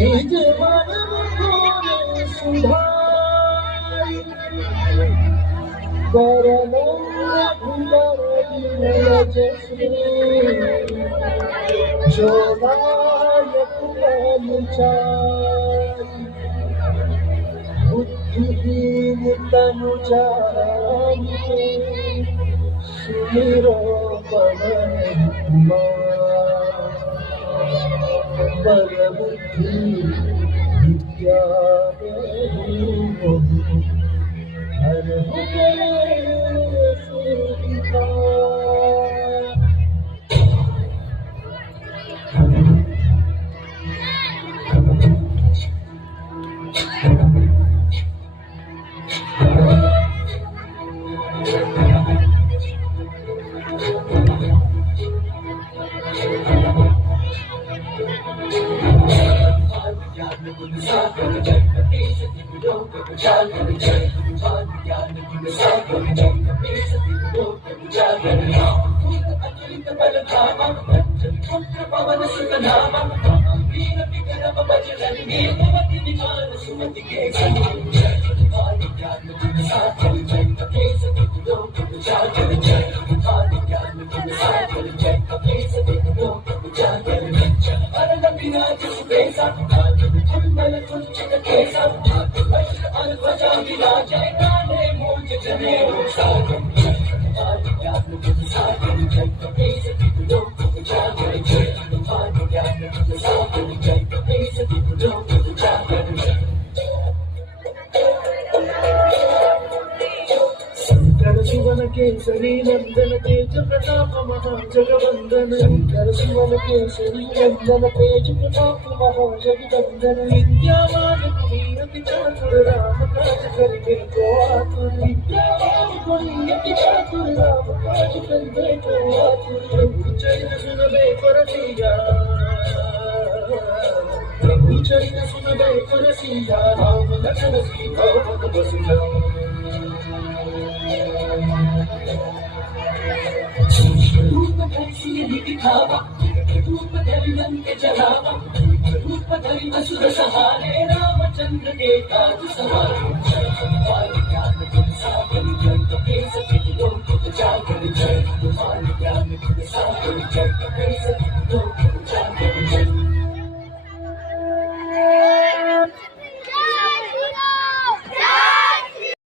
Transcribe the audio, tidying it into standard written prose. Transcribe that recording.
निज मन मुखों सुधारी वरनं रघुबर विमल जो नायक बन जाई बुद्धिहीन तनु जानिके सुमिरो पवन कुमार बल बुद्धि विद्या देहु हर सुखिता शिवन केसरी नंदन तेज प्रताप महाजगवंदन शंकर शिवन केसरी नंदन तेज प्रताप महाजगवंदन विद्यावान गुणीयति चातुर राम काज करिबे को आतुर विद्यावान गुणीयति चातुर राम काज करिबे को आतुर प्रभु चरित सुनबे परसिया प्रभु चरित सुनबे परसिया राम लखन सीता मन बसिया रूप धरि सिंह दिखावा रूप धरि लंक जलावा रूप धरि असुर सहारे रामचंद्र के काज सवारे ज्ञान गुण सागर